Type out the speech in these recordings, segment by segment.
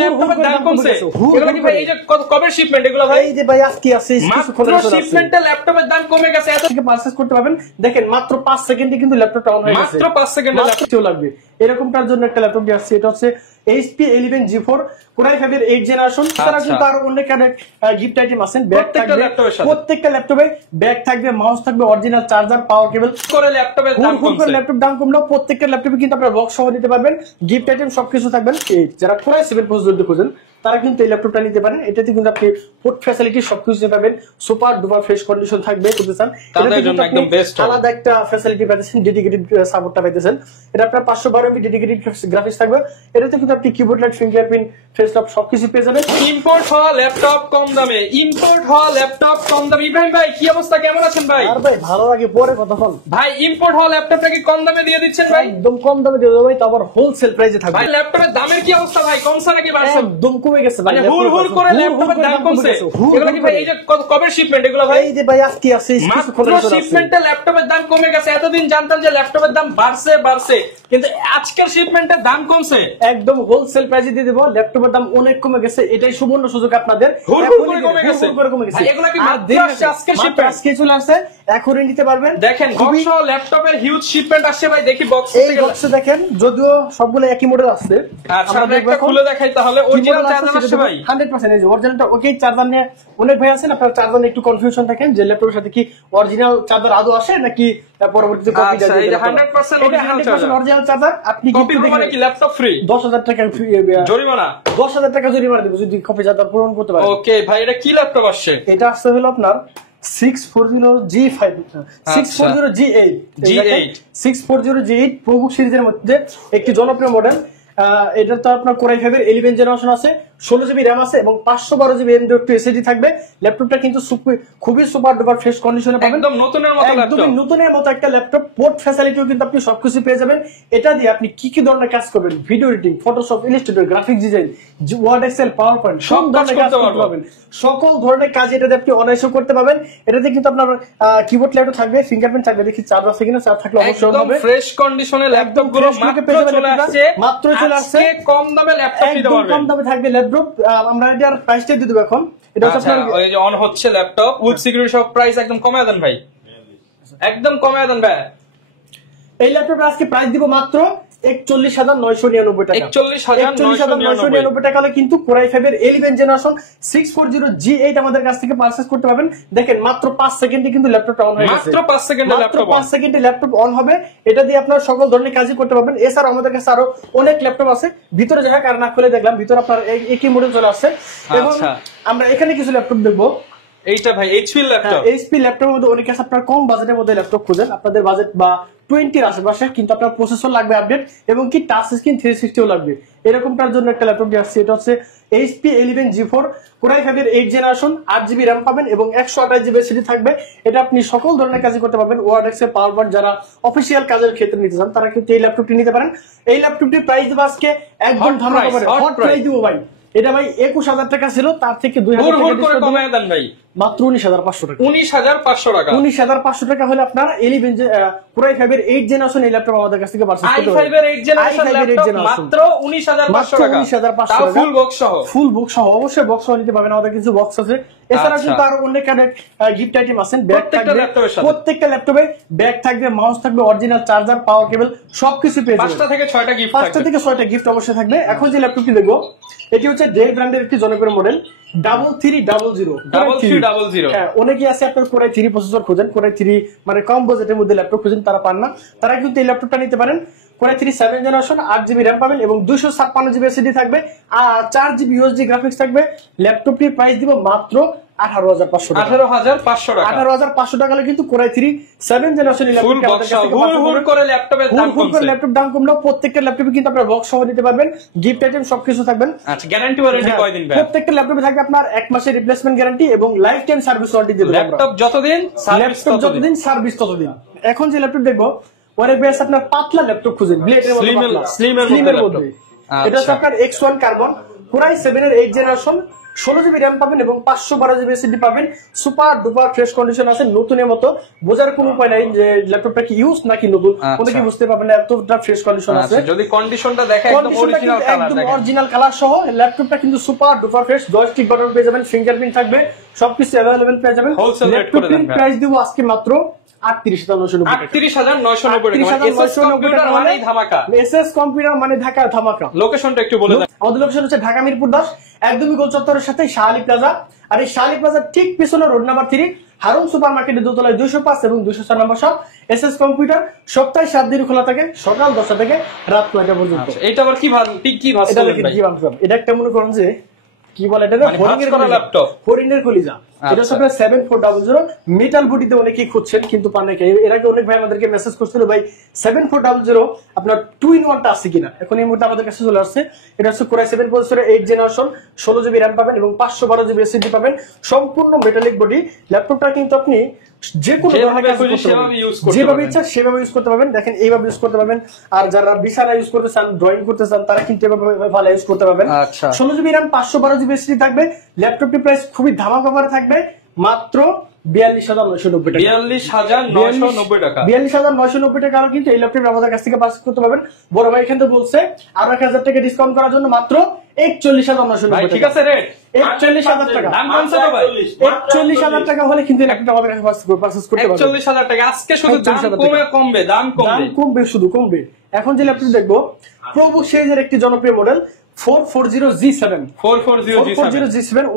ল্যাপটপের দাম কমছে এগুলো কি ভাই এই যে কবে শিপমেন্ট এগুলো ভাই এই যে ভাই আজকে আছে মাত্র শিপমেন্টে ল্যাপটপের দাম কমে গেছে এত থেকে পারচেজ করতে পারবেন দেখেন মাত্র 5 সেকেন্ডে কিন্তু ল্যাপটপটা অন হয়ে গেছে মাত্র 5 সেকেন্ডে ল্যাপটপ লাগবে এরকমটার জন্য একটা ল্যাপটপ দিয়ে আসছে এটা হচ্ছে HP 11 G4 Core i5 এর 8 জেনারেশন তারা কিন্তু আরো অনেক গিফট আইটেম আছে ব্যাগ থাকবে প্রত্যেকটা ল্যাপটপে ব্যাগ থাকবে মাউস থাকবে অরিজিনাল চার্জার পাওয়ার কেবল করে ল্যাপটপের দাম কমছে ল্যাপটপ দাম কমলো প্রত্যেকটা ল্যাপটপে কিন্তু আপনারা বক্স সহ নিতে পারবেন গিফট আইটেম সবকিছু থাকবেন এই যারা Core i7 পর্যন্ত খুঁজেন তারা কিন্তু এই ল্যাপটপটা নিতে পারেন এটাতে কিন্তু আপনি পোর্ট ফ্যাসিলিটি সবকিছু পাবেন সুপার ডুপার ফ্রেশ কন্ডিশন থাকবে বুঝছেন তাদের জন্য একদম বেস্ট আলাদা একটা ফ্যাসিলিটি পাচ্ছেন ডেডিকেটেড সাপোর্টটা পাচ্ছেন এটা আপনার 512 MB ডেডিকেটেড গ্রাফিক্স থাকবে এটাতে কিন্তু আপনি keyboard light fingerprint face lock সবকিছু পেয়ে যাবেন ইম্পোর্ট হওয়া ল্যাপটপ কম দামে ইব্রাহিম ভাই কি অবস্থা কেমন আছেন ভাই আর ভাই ভালো লাগে পরে কথা বল ভাই ইম্পোর্ট হওয়া ল্যাপটপটা কি কম দামে দিয়ে দিচ্ছেন ভাই একদম কম দামে দিয়ে দেব ভাই তো আবার হোলসেল প্রাইসে থাকবে ভাই ল্যাপটপের দামের কি অবস্থা ভাই কমছে নাকি বাড়ছে একদম কমে গেছে ভাই হুড় করে ল্যাপটপের দাম কমছে এগুলো কি ভাই এই যে কবে শিপমেন্ট এগুলো ভাই এই যে ভাই আজকে আছে মাত্র শিপমেন্টে ল্যাপটপের দাম কমে গেছে এতদিন জানতাম যে ল্যাপটপের দাম বাড়ছে কিন্তু আজকের শিপমেন্টের দাম কমছে একদম হোলসেল প্রাইসে দিয়ে দেব ল্যাপটপের দাম অনেক কমে গেছে এটাই সুবর্ণ সুযোগ আপনাদের কমে গেছে এগুলো কি মাত্র আজকের শিপমেন্ট আজকে চলে আসছে এখনই নিতে পারবেন দেখেন বক্স ল্যাপটপের হিউজ শিপমেন্ট আসছে ভাই দেখি বক্স এই বক্সে দেখেন যদিও সবগুলো একই মডেল আছে আচ্ছা আমরা একটা খুলে দেখাই তাহলে অরিজিনাল চার্জার আছে ভাই 100% এই যে অরিজিনালটা ওকে চার্জার নিয়ে অনেক ভাই আছেন আপনারা চার্জার নিয়ে একটু কনফিউশন থাকেন যে ল্যাপটপের সাথে কি অরিজিনাল চার্জার আদৌ আসে নাকি পরবর্তীতে কপি দেয় এই যে 100% অরিজিনাল চার্জার আপনি কপি মানে কি ল্যাপটপ ফ্রি 10000 টাকা জরিমানা 10000 টাকা জরিমানা দেব যদি কপি চার্জার পূরণ করতে পারেন ওকে ভাই এটা কি ল্যাপটপ আসছে এটা আসছে হলো আপনার 640G5 640G8 640G8 প্রবুক সিরিজের মধ্যে একটি জনপ্রিয় মডেল এটা তো আপনার Core i5 এর 11 জেনারেশন আছে 16GB RAM আছে এবং 512GB M.2 SSD থাকবে ল্যাপটপটা কিন্তু খুবই সুপার ডুপার ফ্রেশ কন্ডিশনে পাবেন একদম নতুনের মতো ল্যাপটপ একদম নতুনের মতো একটা ল্যাপটপ পোর্ট ফ্যাসিলিটিও কিন্তু আপনি সবকিছু পেয়ে যাবেন এটা দিয়ে আপনি কি কি ধরনের কাজ করবেন video editing Photoshop Illustrator graphics design Word Excel PowerPoint সব ধরনের কাজ করতে পারবেন সকল ধরনের কাজ এটাতে আপনি অনায়াসে করতে পারবেন এটাতে কিন্তু আপনার কিবোর্ড লাইটও থাকবে ফিঙ্গারপ্রিন্ট থাকবে দেখি চার্জ আছে কিনা চার্জ থাকলে অবশ্যই হবে একদম ফ্রেশ কন্ডিশনে ল্যাপটপ গুলো মাত্র চলে আসছে কম দামে ল্যাপটপ নিতে পারবেন কম দামে থাকবে ল্যাপটপ আমরা এটার প্রাইসটা দিয়ে দেব এখন এটা হচ্ছে আপনার ওই যে অন হচ্ছে ল্যাপটপ উইথ সিকিউরিটি সব প্রাইস একদম কমায় দেন ভাই একদম কমায় দেন ভাই এই ল্যাপটপের আজকে প্রাইস দিব মাত্র 41,999 টাকা 41,999 টাকা হলে কিন্তু Core i5 এর 11 জেনারেশন 640G8 আমাদের কাছ থেকে পারচেজ করতে পারবেন দেখেন মাত্র 5 সেকেন্ডে কিন্তু ল্যাপটপটা অন হয়ে গেছে মাত্র 5 সেকেন্ডে ল্যাপটপ 5 সেকেন্ডে ল্যাপটপ অন হবে এটা দিয়ে আপনারা সকল ধরনের কাজই করতে পারবেন এছাড়া আমাদের কাছে আরো অনেক ল্যাপটপ আছে ভিতরে যাক আর না খুলে দেখলাম ভিতরে আপনার একই মডেল চলে আসছে এবং আমরা এখানে কিছু ল্যাপটপ দেখবো এইটা ভাই এইচপি ল্যাপটপ এইচপি ল্যাপটপের মধ্যে অনেক আছে আপনার কম বাজেটের মধ্যে ল্যাপটপ খুঁজেন আপনাদের বাজেট বা 20 এর আশেপাশে কিন্তু আপনার প্রসেসর লাগবে আপডেট এবং কি টাচ স্ক্রিন 360 ও লাগবে এরকমটার জন্য একটা ল্যাপটপ দিয়ে আসছে এটা হচ্ছে HP 11 G4 Core i5 এর 8 জেনারেশন 8GB RAM পাবেন এবং 128GB SSD থাকবে এটা আপনি সকল ধরনের কাজ করতে পারবেন ওয়ার্ড এক্সেল পাওয়ারপয়েন্ট যারা অফিশিয়াল কাজের ক্ষেত্রে নিতে চান তারা কিন্তু এই ল্যাপটপটি নিতে পারেন এই ল্যাপটপটির প্রাইস দেব আজকে একদম ধামাকা করে হট প্রাইস দিব ভাই এটা ভাই 21000 টাকা ছিল তার থেকে 2000 টাকা কমায় দেন ভাই মাত্র 19500 টাকা 19500 টাকা 19500 টাকা হলে আপনার 11 Core i5 এর 8 জেনারেশন এই ল্যাপটপ আমাদের কাছ থেকে পারচেজ করতে পারবেন i5 এর 8 জেনারেশন ল্যাপটপ মাত্র 19500 টাকা 19500 টাকা ফুল বক্স সহ অবশ্যই বক্স সহ নিতে পারবেন আমাদের কিছু বক্স আছে এছাড়া কিন্তু আরো অনেক গিফট আইটেম আছে ব্যাগ থাকবে প্রত্যেকটা ল্যাপটপে ব্যাগ থাকবে মাউস থাকবে অরিজিনাল চার্জার পাওয়ার কেবল সবকিছু পেয়ে যাবেন 5টা থেকে 6টা গিফট থাকবে 5টা থেকে 6টা গিফট অবশ্যই থাকবে এখন যে ল্যাপটপটি দেখবো এটি হচ্ছে ডেল ব্র্যান্ডের একটি জনপ্রিয় মডেল 3300 হ্যাঁ অনেকেই আছে আপনার Core i3 প্রসেসর খোঁজেন Core i3 মানে কম বাজেটের মধ্যে ল্যাপটপ খোঁজেন তারা পান না তারা কিন্তু এই ল্যাপটপটা নিতে পারেন Core i3 7 generation 8GB RAM পাবেন এবং 256GB SSD থাকবে আর 4GB USD গ্রাফিক্স থাকবে ল্যাপটপটির প্রাইস দিব মাত্র 18500 টাকা 18500 টাকা হলে কিন্তু Core i3 7 জেনারেশন ল্যাপটপ করে ল্যাপটপের দাম কমছে ল্যাপটপ দাম কমলো প্রত্যেকটা ল্যাপটপে কিন্তু আপনারা বক্স সহ নিতে পারবেন গিফট আইটেম সবকিছু থাকবেন আচ্ছা গ্যারান্টি ওয়ারেন্টি কয়দিন ভাই প্রত্যেকটা ল্যাপটপে থাকবে আপনার 1 মাসের রিপ্লেসমেন্ট গ্যারান্টি এবং লাইফ টাইম সার্ভিস ওয়ারেন্টি দেব ল্যাপটপ যতদিন সার্ভিস ততদিন এখন যে ল্যাপটপ দেখবো ওরে বেস আপনার পাতলা ল্যাপটপ খুঁজেন ব্লেডের মধ্যে স্লিমের মধ্যে এটা আপনার X1 কার্বন Core i7 এর 8 জেনারেশন 16 GB RAM পাবেন এবং 512 GB SSD পাবেন। সুপার ডুপার ফ্রেশ কন্ডিশন আছে, নতুনের মতো। বোঝার কোনো উপায় নাই যে ল্যাপটপটা কি ইউজ নাকি নতুন, অনেকে বুঝতে পারবেন না, এতটা ফ্রেশ কন্ডিশন আছে। যদি কন্ডিশনটা দেখে একদম অরিজিনাল কালার, একদম অরিজিনাল কালার সহ ল্যাপটপটা কিন্তু super duper fresh. Joystick button পেয়ে যাবেন, ফিঙ্গারপ্রিন্ট থাকবে, সবকিছু अवेलेबल পেয়ে যাবেন। হোলসেল রেট করে দেন। প্রাইস দিব আজকে মাত্র 38,990 টাকা। 38,990 টাকা। এসএস কম্পিউটার মানেই ধামাকা। এসএস কম্পিউটার মানে ঢাকা ধামাকা। লোকেশনটা একটু বলে দেন। আমাদের লোকেশন হচ্ছে ঢাকা মিরপুর 10, একদমই গোল চত্বরের সাথে শাহালি প্লাজা। আর এই শাহালি প্লাজার ঠিক পিছনে রোড নাম্বার 3 হারুন সুপার মার্কেটের দোতলায় 205 এবং 204 নম্বর শপ। এসএস কম্পিউটার সপ্তাহে 7 দিন খোলা থাকে, সকাল 10টা থেকে রাত 9টা পর্যন্ত। এটা আবার কি ভাঁজ এটা দেখেন কি ভাঁজ। এটা একটা মনে করেন যে কি বলে এটা, হরিণের করা ল্যাপটপ, হরিণের কলিজা। এটা হচ্ছে আপনার 7400 মেটাল বডিতে অনেকেই খুঁজছেন কিন্তু পান নাই। এর আগে অনেক ভাই আমাদেরকে মেসেজ করছিল ভাই 7400 আপনার 2-in-1 টা আছে কিনা। এখন এই মুহূর্তে আমাদের কাছে চলে আসছে। এটা হচ্ছে Core i7 প্রসেসরের 8 জেনারেশন, 16 GB RAM পাবেন এবং 512 GB SSD পাবেন। সম্পূর্ণ মেটালিক বডি ল্যাপটপটা কিন্তু আপনি যে কোনো ধরনের কাজ করতে পারবেন, যেভাবে ইচ্ছা সেভাবে ইউজ করতে পারবেন। দেখেন এইভাবে ইউজ করতে পারবেন। আর যারা বিছানা ইউজ করতে চান, ড্রয়িং করতে চান, তারা কিন্তু এভাবে ভালো ইউজ করতে পারবেন। 16 GB RAM 512 GB SSD থাকবে। ল্যাপটপটির প্রাইস খুবই ধামাকা অফারে থাকবে মাত্র 42,990 টাকা। 42,990 টাকা। 42,990 টাকা হলো কিন্তু এই ল্যাপটপ আমাদের কাছ থেকে পারচেজ করতে পারবেন। বড় ভাই এখান থেকে বলছে আরো 1000 টাকা ডিসকাউন্ট করার জন্য মাত্র 41,990 টাকা। ঠিক আছে রেট 41,000 টাকা। দাম কমছে তো ভাই। 41,000 টাকা হলে কিন্তু এই ল্যাপটপ আমাদের কাছে পারচেজ করতে পারবেন। 41,000 টাকা। আজকে শুধু দাম কমবে, দাম কমবে, শুধু কমবে। এখন যে ল্যাপটপ দেখবো প্রভু সিরিজের একটি জনপ্রিয় মডেল 440G7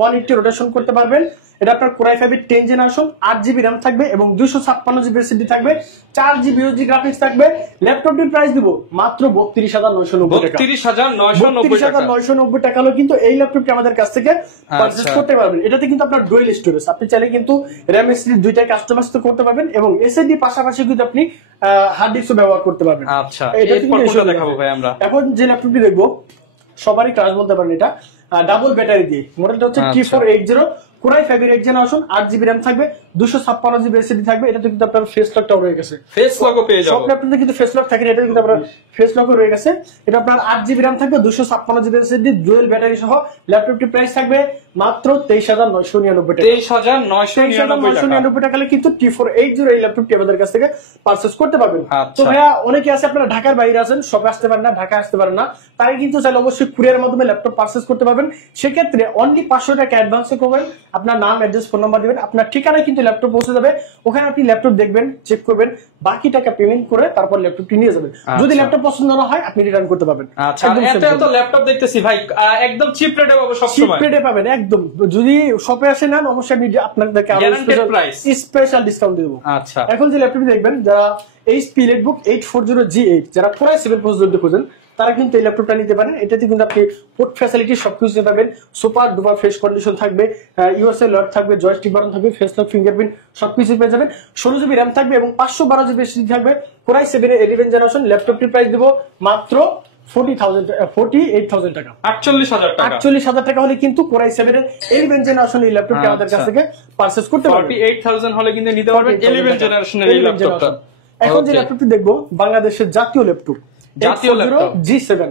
180 রোটেশন করতে পারবেন। এটা আপনার Core i5 এর 10 জেনারেশন, 8 GB RAM থাকবে এবং 256 GB SSD থাকবে, 4 GB USD গ্রাফিক্স থাকবে। ল্যাপটপটির প্রাইস দিব মাত্র 32,990 টাকা। 32,990 টাকা হলো কিন্তু এই ল্যাপটপটি আমাদের কাছ থেকে পারচেজ করতে পারবেন। এটাতে কিন্তু আপনার ডুয়াল স্টোরেজ, আপনি চাইলে কিন্তু RAM SSD দুইটাই কাস্টমাইজ করতে পারবেন এবং SSD পাশাপাশি কিন্তু আপনি হার্ড ডিস্কও ব্যবহার করতে পারবেন। আচ্ছা, এরপর কোনটা দেখাবো ভাই আমরা? এখন যে ল্যাপটপটি দেখবো সবারই ক্লাস বলতে পারেন, এটা ডাবল ব্যাটারি দিয়ে। মডেলটা হচ্ছে T480 Core i5 এর 8 জেনারেশন, 8 GB RAM থাকবে, 256 GB SSD থাকবে। এটাতে কিন্তু আপনার ফেস লকটাও রয়ে গেছে, ফেস লকও পেয়ে যাবেন। সব ল্যাপটপে কিন্তু ফেস লক থাকে না, এটা কিন্তু আপনার ফেস লকও রয়ে গেছে। এটা আপনার 8 GB RAM থাকবে, 256 GB SSD, ডুয়াল ব্যাটারি সহ। ল্যাপটপটির প্রাইস থাকবে মাত্র 23,999 টাকা। 23,999 টাকা কিন্তু T480 এই ল্যাপটপটি আমাদের কাছ থেকে পারচেজ করতে পারবেন। তো ভাইয়া অনেকে আছে আপনারা ঢাকার বাইরে আছেন, সবে আসতে পারেন না, ঢাকা আসতে পারেন না, তাই কিন্তু চাইলে অবশ্যই কুরিয়ারের মাধ্যমে ল্যাপটপ পারচেজ করতে পারবেন। সেক্ষেত্রে অনলি 500 টাকা অ্যাডভান্স করবেন, আপনার নাম, অ্যাড্রেস, ফোন নাম্বার দিবেন, আপনার ঠিকানায় কিন্তু ল্যাপটপ পৌঁছে যাবে। ওখানে আপনি ল্যাপটপ দেখবেন, চেক করবেন, বাকি টাকা পেমেন্ট করে তারপর ল্যাপটপটি নিয়ে যাবেন। যদি ল্যাপটপ পছন্দ না হয় আপনি রিটার্ন করতে পারবেন। আচ্ছা, এত ল্যাপটপ দেখতেছি ভাই, একদম চিপ রেটে পাবো, সব সময় চিপ রেটে পাবেন একদম। যদি শপে আসে নেন অবশ্যই আমি আপনাদেরকে স্পেশাল ডিসকাউন্ট দেব। আচ্ছা, এখন যে ল্যাপটপ দেখবেন, যারা HP EliteBook 840G8 যারা Core i7 প্রসেসর খোঁজেন তারা কিন্তু এই ল্যাপটপটা নিতে পারেন। এটাতে কিন্তু আপনি পোর্ট ফ্যাসিলিটি সবকিছু পাবেন, সুপার ডুপার ফ্রেশ কন্ডিশন থাকবে, ইউএসএ লক থাকবে, জয়স্টিক বাটন থাকবে, ফেস লক, ফিঙ্গারপ্রিন্ট সবকিছু পেয়ে যাবেন। 16 GB RAM থাকবে এবং 512 GB SSD থাকবে। Core i7 এর 11 জেনারেশন ল্যাপটপটির প্রাইস দেব মাত্র 48,000 টাকা। 48,000 টাকা হলে কিন্তু Core i7 এর 11 জেনারেশন এই ল্যাপটপটি আমাদের কাছ থেকে পারচেজ করতে পারবেন। 48,000 হলে কিন্তু নিতে পারবেন 11 জেনারেশনের এই ল্যাপটপটা। এখন যে ল্যাপটপটি দেখবো বাংলাদেশের জাতীয় ল্যাপটপ G7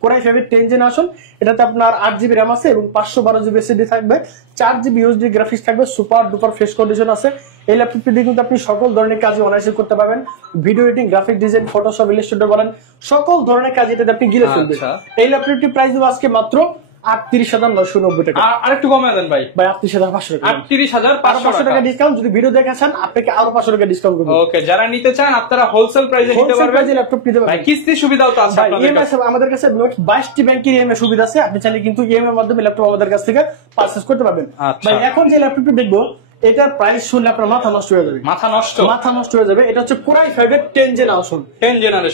Core i5 এর 10 জেনারেশন। এটাতে আপনার 8 GB RAM আছে এবং 512 GB SSD থাকবে, 4 GB USD গ্রাফিক্স থাকবে, সুপার ডুপার ফ্রেশ কন্ডিশন আছে। এই ল্যাপটপটি দিয়ে কিন্তু আপনি সকল ধরনের কাজ অনায়াসে করতে পারবেন। Video editing, graphic design, Photoshop, Illustrator বলেন, সকল ধরনের কাজ এটাতে আপনি গিলে ফেলবেন। এই ল্যাপটপটির প্রাইস দেব আজকে মাত্র 38,990 টাকা। আরেকটু কমায় দেন ভাই। 38,500 টাকা। 38,500 টাকা ডিসকাউন্ট। যদি ভিডিও দেখাছেন আপনাকে আরো 500 টাকা ডিসকাউন্ট করব। ওকে, যারা নিতে চান আপনারা হোলসেল প্রাইসে নিতে পারবেন। ল্যাপটপ নিতে পারবেন। ভাই কিস্তি সুবিধাও তো আছে আপনাদের কাছে। আমাদের কাছে 22টি ব্যাংকের ইএমআই সুবিধা আছে, আপনি চাইলে কিন্তু ইএমআই এর মাধ্যমে ল্যাপটপ আমাদের কাছ থেকে পারচেজ করতে পারবেন। ভাই এখন যে ল্যাপটপটি দেখবো এটার প্রাইস শুনলে আপনার মাথা নষ্ট হয়ে যাবে। মাথা নষ্ট হয়ে যাবে। এটা হচ্ছে Core i5 এর 10 জেনারেশন।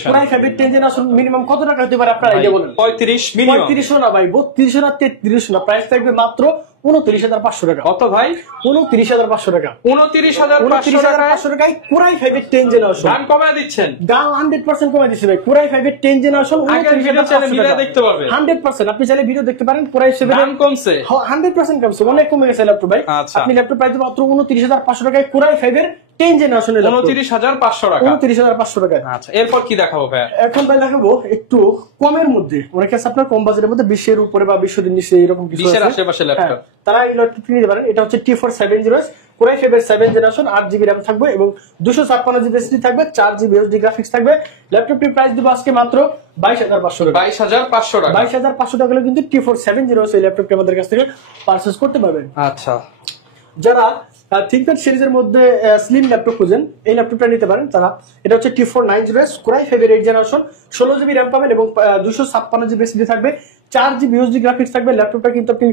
Core i5 এর 10 জেনারেশন মিনিমাম কত টাকা হতে পারে আপনারা আইডিয়া বলেন? 35 মিনিমাম। 35 না ভাই, 32 না 33 না, প্রাইস থাকবে মাত্র 29,500 টাকা। কত ভাই? 29,500 টাকা। 29,500 টাকায় Core i5 এর 10 জেনারেশন। দাম কমায় দিচ্ছেন? দাম 100% কমায় দিচ্ছি ভাই। Core i5 এর 10 জেনারেশন 29,500 দেখতে পারবেন 100%। আপনি চাইলে ভিডিও দেখতে পারেন। Core i7 দাম কমছে 100% কমছে, অনেক কমে গেছে ল্যাপটপ ভাই। আপনি ল্যাপটপ প্রাইস মাত্র 29,500 টাকায় Core i5 এর 10 জেনারেশনের 29,500 টাকা। 29,500 টাকায়। আচ্ছা, এরপর কি দেখাবো ভাই? এখন ভাই দেখাবো একটু কমের মধ্যে, অনেক কাছে আপনার কম বাজেটের মধ্যে 20 উপরে বা 20 নিচে এরকম কিছু 20 আছে, আশেপাশে ল্যাপটপ, তারা এই ল্যাপটপটি নিতে পারেন। এটা হচ্ছে T470 Core i5 এর 7 জেনারেশন, 8GB RAM থাকবে এবং 256GB SSD থাকবে, 4GB HD গ্রাফিক্স থাকবে। ল্যাপটপটির প্রাইস দিব আজকে মাত্র 22,500 টাকা। 22,500 টাকা। 22,500 টাকা হলে কিন্তু T470 এই ল্যাপটপটি আমাদের কাছ থেকে পারচেজ করতে পারবেন। আচ্ছা, যারা থিংকপ্যাড সিরিজের মধ্যে স্লিম ল্যাপটপ খুঁজেন, এই ল্যাপটপটা নিতে পারেন তারা। এটা হচ্ছে T490 Core i5 এর 8 জেনারেশন, 16GB RAM পাবেন এবং 256GB SSD থাকবে, 4GB HD গ্রাফিক্স থাকবে। ল্যাপটপটা কিন্তু আপনি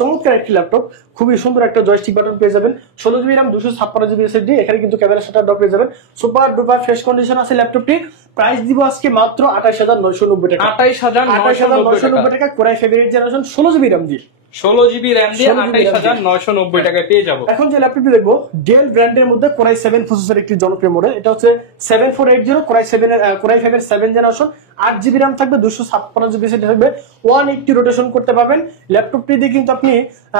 চমৎকার একটি ল্যাপটপ, খুবই সুন্দর একটা জয়স্টিক বাটন পেয়ে যাবেন, 16GB RAM 256GB SSD, এখানে কিন্তু ক্যামেরা শাটার ডক পেয়ে যাবেন। সুপার ডুপার ফ্রেশ কন্ডিশন আছে ল্যাপটপটি। প্রাইস দিব আজকে মাত্র 28,990 টাকা। 28,990 টাকা Core i5 এর 8 জেনারেশন, 16GB RAM দিয়ে, 16GB RAM দিয়ে 28,990 টাকায় পেয়ে যাবো। এখন যে ল্যাপটপটি দেখবো ডেল ব্র্যান্ডের মধ্যে Core i7 প্রসেসর একটি জনপ্রিয় মডেল। এটা হচ্ছে 7480 Core i5 এর 7 জেনারেশন, 8GB RAM থাকবে, 256GB SSD থাকবে, 180 রোটেশন করতে পারবেন। ল্যাপটপটি দিয়ে কিন্তু আপনি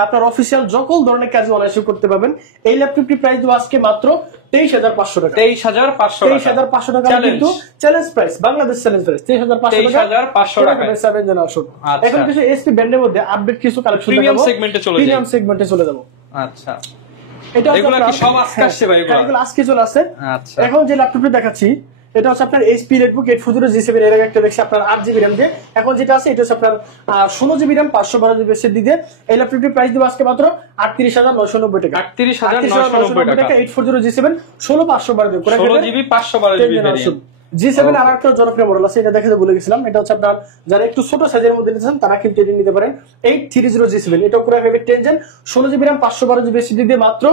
আপনার অফিসিয়াল সকল ধরনের কাজ অনায়াসে করতে পারবেন। এই ল্যাপটপটি প্রাইস দেবো আজকে মাত্র 23,500 টাকা। 23,500 টাকা কিন্তু challenge price, Bangladesh challenge price 23,500 টাকা। 7 জেনারেশন। এখন কিছু এসপি ব্র্যান্ডের মধ্যে আপডেট কিছু কালেকশন প্রিমিয়াম সেগমেন্টে চলে যাব। আচ্ছা, এটা এগুলো কি সব আজকে আসছে ভাই? এগুলো আজকে চলে আসছে। আচ্ছা, এখন যে ল্যাপটপটি দেখাচ্ছি এটা হচ্ছে আপনার HP Netbook 840 G7 এর আগে একটা দেখছি আপনার 8GB RAM দিয়ে। এখন যেটা আছে এটা হচ্ছে আপনার 16GB RAM 512GB SSD দিয়ে। এই ল্যাপটপটির প্রাইস দিব আজকে মাত্র 38,990 টাকা। 38,990 টাকা। 840 G7 16512 দিয়ে 16GB 512GB ভেরিয়েন্ট। G7 আর একটা জনপ্রিয় মডেল আছে, এটা দেখাতে ভুলে গেছিলাম। এটা হচ্ছে আপনার যারা একটু ছোট সাইজের মধ্যে নিতে চান তারা কিন্তু এটা নিতে পারেন। 830 G7 এটা Core i5 10 gen, 16GB RAM 512GB SSD দিয়ে মাত্র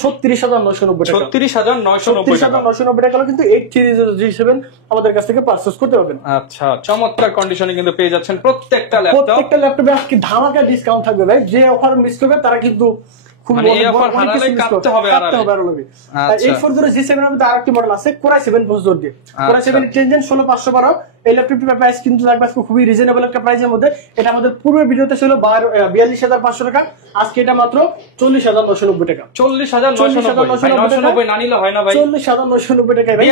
36,990 টাকা। 36,990 টাকা কিন্তু 830 G7 আমাদের কাছ থেকে পারচেজ করতে পারবেন। আচ্ছা, চমৎকার কন্ডিশনে কিন্তু পেয়ে যাচ্ছেন প্রত্যেকটা ল্যাপটপে আজকে ধামাকা ডিসকাউন্ট থাকবে ভাই। যে অফার মিস করবে তারা কিন্তু আরেকটি মডেল আছে Core i7 প্রসেসর দিয়ে, Core i7 10 জেন 16512। এই ল্যাপটপটির প্রাইস কিন্তু লাগবে আজকে খুবই রিজনেবল একটা প্রাইসের মধ্যে। এটা আমাদের পূর্বের ভিডিওতে ছিল 42,500 টাকা, আজকে এটা মাত্র 40,990 টাকা। 40,990 না নিলে হয় না ভাই। 40,990 টাকায় ভাই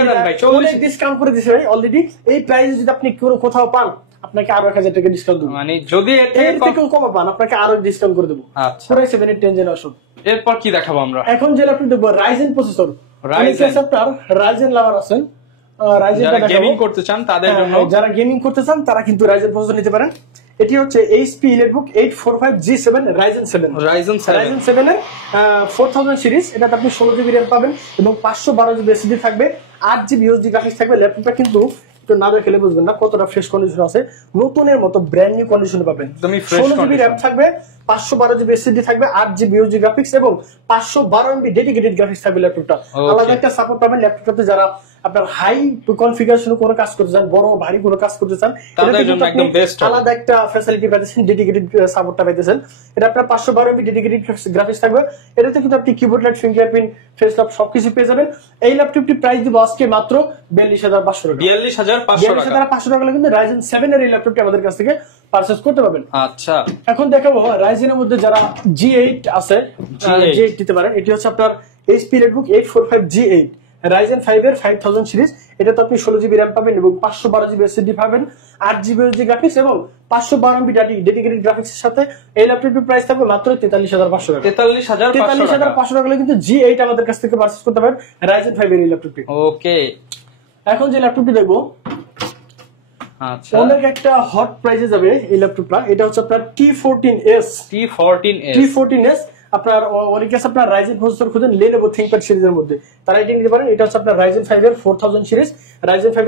ডিসকাউন্ট করে দিয়েছে ভাই অলরেডি। এই প্রাইস যদি আপনি কোথাও পান আপনাকে আরো 1,000 টাকা ডিসকাউন্ট দেবো, মানে যদি এর থেকে কম পান আপনাকে আরো ডিসকাউন্ট করে দেবো। আচ্ছা, Core i7 এর 10 জেনারেশন। এরপর কি দেখাবো আমরা? এখন যে ল্যাপটপ দেখবো Ryzen প্রসেসর। Ryzen লাভার আছেন, যারা গেমিং করতে চান তাদের জন্য, যারা গেমিং করতে চান তারা কিন্তু Ryzen প্রসেসর নিতে পারেন। এটি হচ্ছে HP Netbook 845 G7 Ryzen 7 এর 4000 সিরিজ। এটাতে আপনি 16GB RAM পাবেন এবং 512GB SSD থাকবে, 8GB HD গ্রাফিক্স থাকবে। ল্যাপটপটা কিন্তু না দেখলে বুঝবেন না কতটা ফ্রেশ কন্ডিশন আছে, নতুনের মতো ব্র্যান্ড নিউ কন্ডিশন পাবেন। 16GB RAM থাকবে, 512GB SSD থাকবে, 8GB HD গ্রাফিক্স এবং 512MB ডেডিকেটেড গ্রাফিক্স থাকবে ল্যাপটপটা। আলাদা একটা সাপোর্ট পাবেন ল্যাপটপটাতে। যারা আপনার হাই কনফিগারেশনে কোনো কাজ করতে চান, বড় ভারী কোনো কাজ করতে চান, তাদের জন্য একদম বেস্ট। আলাদা একটা ফ্যাসিলিটি পাইতেছেন, ডেডিকেটেড সাপোর্টটা পাইতেছেন। এটা আপনার 512MB ডেডিকেটেড গ্রাফিক্স থাকবে। এটাতে কিন্তু আপনি keyboard light, fingerprint, face lock সবকিছু পেয়ে যাবেন। এই ল্যাপটপটি প্রাইস দিব আজকে মাত্র 42,500 টাকা। 42,500 টাকা কিন্তু Ryzen 7 এর এই ল্যাপটপটি আমাদের কাছ থেকে পারচেজ করতে পারবেন। আচ্ছা, এখন দেখাবো Ryzen এর মধ্যে যারা G8 আছে, G8 দিতে পারেন। এটি হচ্ছে আপনার HP Netbook 845 G8 Ryzen 5 এর 5000 সিরিজ। এটা তো আপনি 16GB RAM পাবেন এবং 512GB SSD পাবেন, 8GB HD গ্রাফিক্স এবং 512MB ডেডিকেটেড গ্রাফিক্স এর সাথে। এই ল্যাপটপটির প্রাইস থাকবে মাত্র 43,500 টাকা। 43,500 টাকা কিন্তু G8 আমাদের কাছ থেকে পারচেজ করতে পারেন Ryzen 5 এর এই ল্যাপটপটি। ওকে, এখন যে ল্যাপটপটি দেখবো আচ্ছা, অনেক একটা হট প্রাইসে যাবে এই ল্যাপটপটা। এটা হচ্ছে আপনার T14s। আপনার অনেকে আছে আপনার Ryzen প্রসেসর খুঁজেন Lenovo ThinkPad সিরিজের মধ্যে, তারা এটা নিতে পারেন। এটা হচ্ছে আপনার Ryzen 5 এর 4000 সিরিজ। Ryzen 5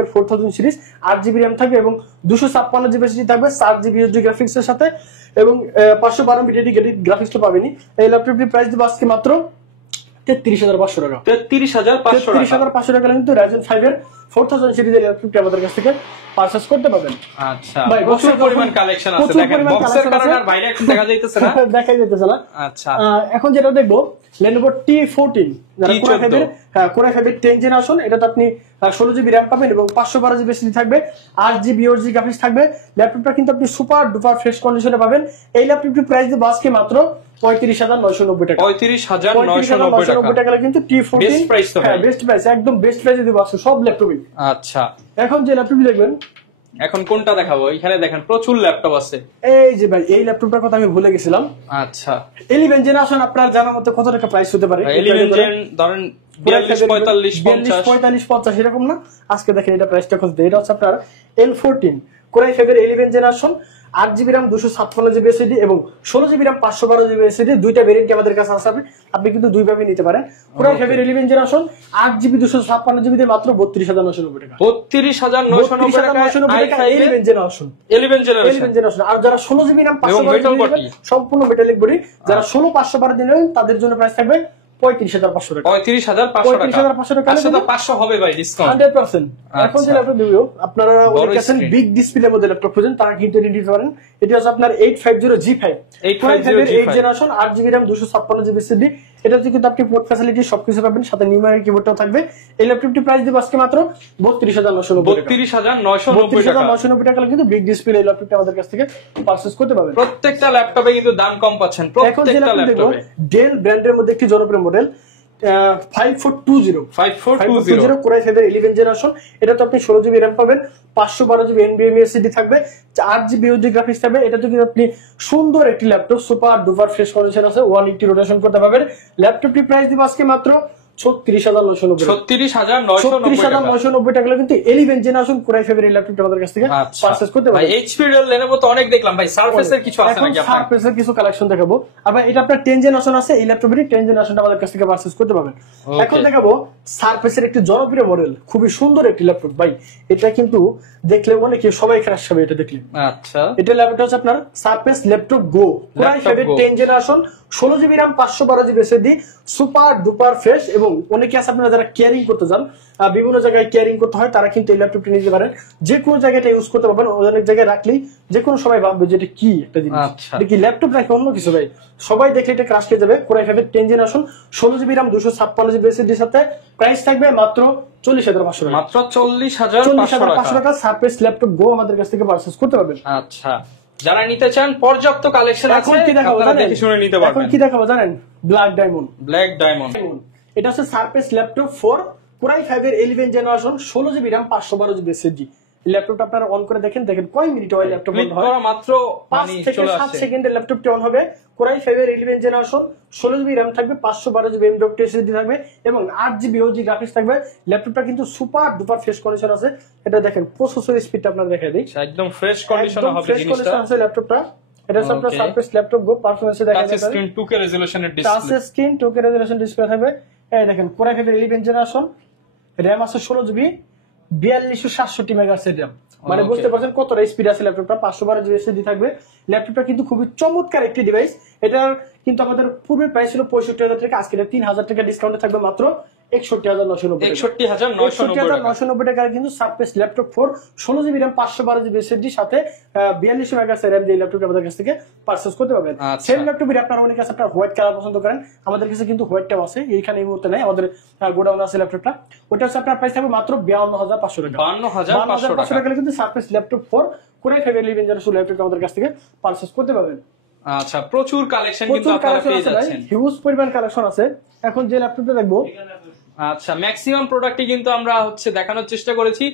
এর 4000 সিরিজ, 8GB RAM থাকবে এবং 256GB SSD থাকবে, 4GB HD গ্রাফিক্স এর সাথে এবং 512MB ডেডিকেটেড গ্রাফিক্স তো পাবেনই। এই ল্যাপটপটির প্রাইস দিব আজকে মাত্র 33,500 টাকা। 33,500 টাকা কিন্তু Ryzen 5 এর 4000 সিরিজের ল্যাপটপটি আমাদের কাছ থেকে পারচেজ করতে পারবেন। আচ্ছা, ভাই প্রচুর পরিমাণ কালেকশন আছে, দেখেন বক্সের কারণে আর বাইরে এখন দেখা যাইতেছে না, দেখা যাইতেছে না। আচ্ছা, এখন যেটা দেখবো Lenovo T14 যারা Core i5 এর 10 জেনারেশন। এটাতে আপনি 16GB RAM পাবেন এবং 512GB SSD থাকবে, 8GB HD গ্রাফিক্স থাকবে। ল্যাপটপটা কিন্তু আপনি সুপার ডুপার ফ্রেশ কন্ডিশনে পাবেন। এই ল্যাপটপটির প্রাইস দেবো আজকে মাত্র 35,990 টাকা। 35,990 টাকা কিন্তু T14 বেস্ট প্রাইস তো ভাই। বেস্ট প্রাইস, একদম বেস্ট প্রাইসে দিব আজকে সব ল্যাপটপই। আচ্ছা, এখন যে ল্যাপটপ দেখবেন, এখন কোনটা দেখাবো? এখানে দেখেন প্রচুর ল্যাপটপ আছে। এই যে ভাই এই ল্যাপটপটার কথা আমি ভুলে গেছিলাম। আচ্ছা, 11 জেনারেশন আপনার জানার মতো কত টাকা প্রাইস হতে পারে? 11 জেন ধরেন 42 45 50 45 50 এরকম না। আজকে দেখেন এটা প্রাইসটা কত। এটা হচ্ছে আপনার L14 Core i5 এর 11 generation, 8GB RAM 256GB SSD এবং 16GB RAM 512GB SSD, দুইটা ভেরিয়েন্ট আমাদের কাছে আছে। আপনি কিন্তু দুইভাবে নিতে পারেন। Core i5 এর 11 জেনারেশন 8GB 256GB দিয়ে মাত্র 32,990 টাকা। 32,990 টাকা i5 11 জেনারেশন। 11 জেনারেশন। আর যারা 16GB RAM 512GB সম্পূর্ণ মেটালিক বডি, যারা 16 512 দিলেন তাদের জন্য প্রাইস থাকবে 35,500 টাকা। 35,500 টাকা। আচ্ছা, তো 500 হবে ভাই ডিসকাউন্ট 100%। এখন যে ল্যাপটপ দিব আপনারা অনেকে আছেন বিগ ডিসপ্লের মধ্যে ল্যাপটপ খুঁজেন, তারা কিন্তু এটা নিতে পারেন। এটা হচ্ছে আপনার 850G5 8 generation, 8GB RAM 256GB SSD। এটাতে কিন্তু আপনি পোর্ট ফ্যাসিলিটি সবকিছু পাবেন, সাথে নিউমেরিক কিবোর্ডটাও থাকবে। এই ল্যাপটপটি প্রাইস দিব আজকে মাত্র 32,990 টাকা। কিন্তু বিগ ডিসপ্লে এই ল্যাপটপটি আমাদের কাছ থেকে পারচেজ করতে পারবেন। প্রত্যেকটা ল্যাপটপে কিন্তু দাম কম পাচ্ছেন। প্রত্যেকটা ল্যাপটপে ডেল ব্র্যান্ডের মধ্যে একটি জনপ্রিয় মডেল 5420 Core i5 এর 11 জেনারেশন। এটা তো আপনি 16GB RAM পাবেন, 512GB NVMe SSD থাকবে, 8GB USD গ্রাফিক্স থাকবে। এটা তো কিন্তু আপনি সুন্দর একটি laptop, super duper fresh condition আছে, 180 রোটেশন করতে পারবেন। ল্যাপটপটি প্রাইস দিব আজকে মাত্র 36,990 টাকা। কিন্তু 11 জেনারেশন Core i5 এর এই ল্যাপটপটা আমাদের কাছ থেকে পারচেজ করতে পারবেন। HP Dell Lenovo তো অনেক দেখলাম ভাই, সারফেস এর কিছু আছে নাকি? সারফেস এর কিছু কালেকশন দেখাবো। আবার এটা আপনার 10 জেনারেশন আছে, এই ল্যাপটপের 10 জেনারেশনটা আমাদের কাছ থেকে পারচেজ করতে পারবেন। এখন দেখাবো সারফেস এর একটি জনপ্রিয় মডেল, খুবই সুন্দর একটি ল্যাপটপ ভাই। এটা কিন্তু দেখলে অনেকে সবাই ক্রাশ খাবে এটা দেখলে। আচ্ছা, এটা ল্যাপটপ হচ্ছে আপনার সারফেস ল্যাপটপ গো Core i5 এর 10 generation, 16GB RAM 512GB SSD, super duper fresh. এবং অনেকে আছে আপনারা যারা কেয়ারিং করতে যান, বিভিন্ন জায়গায় কেয়ারিং করতে হয়, তারা কিন্তু এই ল্যাপটপটি নিতে পারেন। যে কোনো জায়গায় ইউজ করতে পারবেন, অনেক জায়গায় রাখলেই যে কোনো সবাই ভাববে যে এটা কি একটা জিনিস, এটা কি ল্যাপটপ নাকি অন্য কিছু ভাই। সবাই দেখলে এটা ক্রাশ খেয়ে যাবে। Core i5 এর 10 generation, 16GB RAM 256GB SSD সাথে প্রাইস থাকবে মাত্র 40,500 টাকা। মাত্র 40,500 টাকা সারফেস ল্যাপটপ গো আমাদের কাছ থেকে পারচেজ করতে পারবেন। আচ্ছা, যারা নিতে চান পর্যাপ্ত কালেকশন আছে, আপনারা দেখে শুনে নিতে পারবেন। এখন কি দেখাবো জানেন? Black diamond. এটা হচ্ছে সারফেস ল্যাপটপ 4 Core i5 এর 11 generation, 16GB RAM 512GB SSD। ল্যাপটপটা আপনারা অন করে দেখেন কয় মিনিট হয় ল্যাপটপ অন হয়? মাত্র 5 থেকে 7 সেকেন্ডে ল্যাপটপটি অন হবে। Core i5 এর 11 জেনারেশন, 16GB RAM থাকবে, 512GB SSD থাকবে এবং 8GB OG গ্রাফিক্স থাকবে। ল্যাপটপটা কিন্তু সুপার ডুপার ফ্রেশ কন্ডিশন আছে। এটা দেখেন প্রসেসর স্পিডটা আপনারা দেখাই দিই, একদম ফ্রেশ কন্ডিশনে হবে জিনিসটা। আছে ল্যাপটপটা। এটা হচ্ছে আপনার সারফেস ল্যাপটপ গো পারফরম্যান্স দেখা যাচ্ছে। টাচ স্ক্রিন 2K রেজোলিউশনের display, touch screen 2K resolution display থাকবে। এই দেখেন Core i5 এর 11 জেনারেশন, RAM আছে 16GB, 4267 মেগাহার্টজ RAM। মানে বুঝতে পারছেন কতটা স্পিড আছে ল্যাপটপটা। 512GB SSD থাকবে। ল্যাপটপটা কিন্তু খুবই চমৎকার একটি ডিভাইস। এটার কিন্তু আমাদের পূর্বের প্রাইস ছিল 65,000 টাকা, আজকে এটা 3,000 টাকা ডিসকাউন্টে থাকবে মাত্র 61,990 টাকা। কিন্তু surface laptop 4 16GB RAM 512GB SSD সাথে 42 মেগাহার্টজ RAM দিয়ে ল্যাপটপটা আমাদের কাছ থেকে পারচেজ করতে পারবেন। সেম ল্যাপটপের আপনারা অনেক আছে আপনারা হোয়াইট কালার পছন্দ করেন, আমাদের কাছে কিন্তু হোয়াইটটাও আছে, এইখানে এই মুহূর্তে নাই, আমাদের গোডাউনে আছে ল্যাপটপটা। ওটা হচ্ছে আপনার প্রাইস থাকবে মাত্র 52,500 টাকা। 52,500 টাকা কিন্তু সারফেস ল্যাপটপ 4 Core i5 এর 11 জেনারেশন ল্যাপটপ আমাদের কাছ থেকে পারচেজ করতে পারবেন। আচ্ছা, প্রচুর কালেকশন কিন্তু আপনারা পেয়ে যাচ্ছেন, হিউজ পরিমাণ কালেকশন আছে। এখন যে ল্যাপটপটা দেখবো, আচ্ছা ম্যাক্সিমাম প্রোডাক্টই কিন্তু আমরা দেখানোর চেষ্টা করেছি।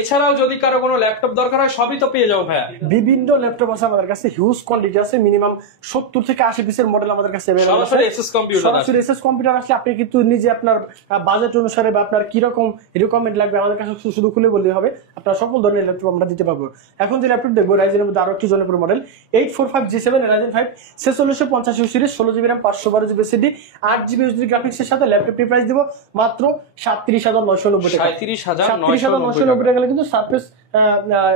এছাড়াও যদি কারো কোনো ল্যাপটপ দরকার হয় সবই তো পেয়ে যাবো ভাইয়া। বিভিন্ন ল্যাপটপ আছে আমাদের কাছে, হিউজ কোয়ান্টিটি আছে, মিনিমাম 70 থেকে 80 পিসের মডেল আমাদের কাছে अवेलेबल আছে। সরাসরি এসএস কম্পিউটার আসলে আপনি কিন্তু নিজে আপনার বাজেট অনুসারে বা আপনার কি রকম রিকোয়ারমেন্ট লাগবে আমাদের কাছে শুধু খুলে বলতে হবে, আপনার সকল ধরনের ল্যাপটপ আমরা দিতে পারবো। এখন যে ল্যাপটপ দেখবো রাইজেনের মধ্যে আরো একটি জনপ্রিয় model 845G7 Ryzen 5 4650 series, 16GB RAM 512GB SSD, 8GB USD graphics এর সাথে ল্যাপটপটির প্রাইস দিব মাত্র 37,990 টাকা। 37,990 টাকা কিন্তু সারফেস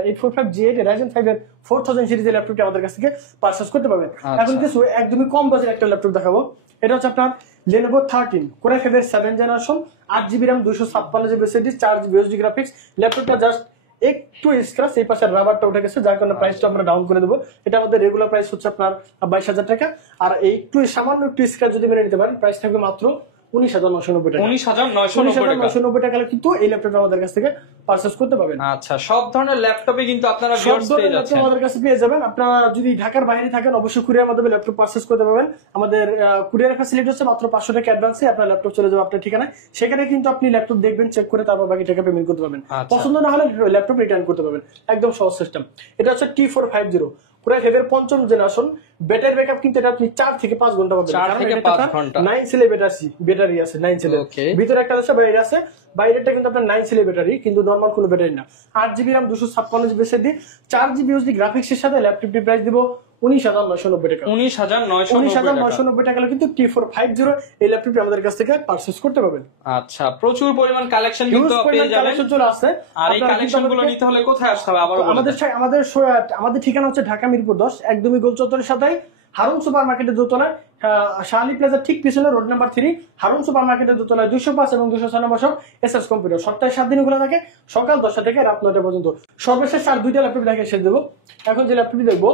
845G8 Ryzen 5 এর 4000 সিরিজের ল্যাপটপটি আমাদের কাছ থেকে পারচেজ করতে পারবেন। এখন কিছু একদমই কম বাজেট একটা ল্যাপটপ দেখাবো। এটা হচ্ছে আপনার Lenovo 13 Core i5 এর 7 generation, 8GB RAM 256GB SSD, 4GB USD graphics. ল্যাপটপটা জাস্ট একটু স্ক্র্যাচ, এই পাশে রাবারটা উঠে গেছে, যার কারণে প্রাইসটা আমরা ডাউন করে দেবো। এটা আমাদের রেগুলার প্রাইস হচ্ছে আপনার 22,000 টাকা, আর এই একটু সামান্য একটু স্ক্র্যাচ যদি মেনে নিতে পারেন প্রাইস থাকবে মাত্র 19,990 টাকা। 19,990 টাকা। টাকা কিন্তু এই ল্যাপটপটা আমাদের কাছ থেকে পারচেজ করতে পারবেন। আচ্ছা, সব ধরনের ল্যাপটপে কিন্তু আপনারা সব ভিউয়ার্স পেয়ে ধরনের ল্যাপটপ যাচ্ছেন। আমাদের কাছে পেয়ে যাবেন। আপনারা যদি ঢাকার বাইরে থাকেন অবশ্যই কুরিয়ার মাধ্যমে ল্যাপটপ পারচেজ করতে পারবেন। আমাদের কুরিয়ার ফ্যাসিলিটি হচ্ছে মাত্র 500 টাকা অ্যাডভান্সে আপনার ল্যাপটপ চলে যাবে আপনার ঠিকানায়। সেখানে কিন্তু আপনি ল্যাপটপ দেখবেন, চেক করে তারপর বাকি টাকা পেমেন্ট করতে পারবেন। আচ্ছা। পছন্দ না হলে ল্যাপটপ রিটার্ন করতে পারবেন। একদম সহজ সিস্টেম। এটা হচ্ছে T450 পুরো হেভের 5ম জেনারেশন। ব্যাটারি ব্যাকআপ কিন্তু এটা আপনি 4 থেকে 5 ঘন্টা পাবেন। 4 থেকে 5 ঘন্টা। 9 সেলের ব্যাটারি আছে, 9 সেলের। Okay. ভিতরে একটা আছে, বাইরে আছে। বাইরেটা কিন্তু আপনার 9 সেলের ব্যাটারি, কিন্তু নরমাল কোনো ব্যাটারি না। 8GB RAM 256GB SSD 4GB USD গ্রাফিক্সের সাথে ল্যাপটপটি প্রাইস দিব 19,990 টাকা। 19,990 টাকা কিন্তু T450 এই ল্যাপটপটি আমাদের কাছ থেকে পারচেজ করতে পারবেন। আচ্ছা, প্রচুর পরিমাণ কালেকশন কিন্তু পেয়ে যাবেন। কালেকশন চলে আসছে। আর এই কালেকশন গুলো নিতে হলে কোথায় আসতে হবে আবার আমাদের আমাদের ঠিকানা হচ্ছে ঢাকা মিরপুর 10, একদমই গোল চত্বরের সাথে হারুন সুপার মার্কেটের দোতলায়, শাহালি প্লাজার ঠিক পিছনে রোড নাম্বার 3, হারুন সুপার মার্কেটের দোতলায় 205 এবং 206 নম্বর সব SS কম্পিউটার। সপ্তাহে 7 দিন খোলা থাকে, সকাল 10টা থেকে রাত 9টা পর্যন্ত। সর্বশেষ আর 2টা ল্যাপটপ দেখে শেষ দেবো। এখন যে ল্যাপটপটি দেখবো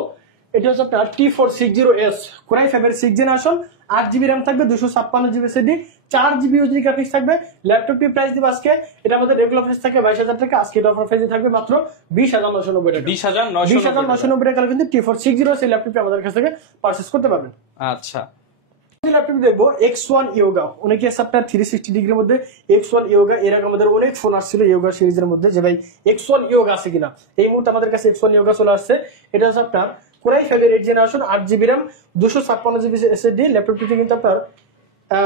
এটা হচ্ছে আপনার T460S Core i5 এর 6 জেনারেশন। 8GB RAM থাকবে, 256GB SSD, 4GB USD graphics থাকবে। ল্যাপটপটি প্রাইস দিব আজকে, এটা আমাদের রেগুলার প্রাইস থাকে 22,000 টাকা, আজকে এটা অফার প্রাইসে থাকবে মাত্র 20,990 টাকা। 20,990 টাকা কিন্তু T460 এই ল্যাপটপটি আমাদের কাছ থেকে পারচেজ করতে পারবেন। আচ্ছা, ল্যাপটপ দেখবো X1 Yoga। অনেকে আছে আপনার 360 ডিগ্রির মধ্যে X1 Yoga। এর আগে আমাদের অনেক ফোন আসছিল Yoga সিরিজের মধ্যে যে ভাই X1 Yoga আছে কিনা। এই মুহূর্তে আমাদের কাছে X1 Yoga চলে আসছে। এটা হচ্ছে আপনার Core i5 এর 8 generation, 8GB RAM 256GB SSD। ল্যাপটপটিতে কিন্তু আপনার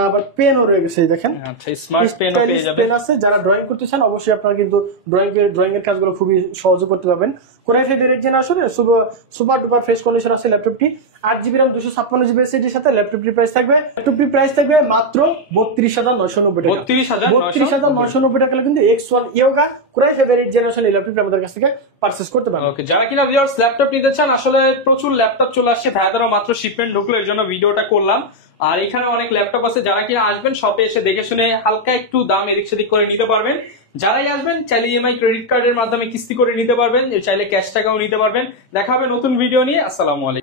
আবার পেনও রয়ে গেছে, দেখেন। আচ্ছা, স্মার্ট পেনও পেয়ে যাবেন। পেন আছে। যারা ড্রয়িং করতে চান অবশ্যই আপনারা কিন্তু ড্রয়িং এর কাজগুলো খুবই সহজে করতে পারবেন। Core i5 এর 8 generation super duper face condition আছে ল্যাপটপটি। 8GB RAM 256GB SSD এর সাথে ল্যাপটপটির প্রাইস থাকবে মাত্র 32,990 টাকা। 32,990 টাকা কিন্তু X1 Yoga Core i5 এর 8 জেনারেশন এই ল্যাপটপটি আমাদের কাছ থেকে পারচেজ করতে পারবেন। ওকে, যারা কিনা ভিউয়ার্স ল্যাপটপ নিতে চান, আসলে প্রচুর ল্যাপটপ চলে আসছে, ভাইয়াদেরও মাত্র শিপমেন্ট ঢুকলো, এর জন্য ভিডিওটা করলাম। আর এখানে অনেক ল্যাপটপ আছে, যারা কিনা আসবেন শপে এসে দেখে শুনে হালকা একটু দাম এদিক সেদিক করে নিতে পারবেন। যারাই আসবেন চাইলে ইএমআই ক্রেডিট কার্ডের মাধ্যমে কিস্তি করে নিতে পারবেন, চাইলে ক্যাশ টাকাও নিতে পারবেন। দেখা হবে নতুন ভিডিও নিয়ে। আসসালামু আলাইকুম।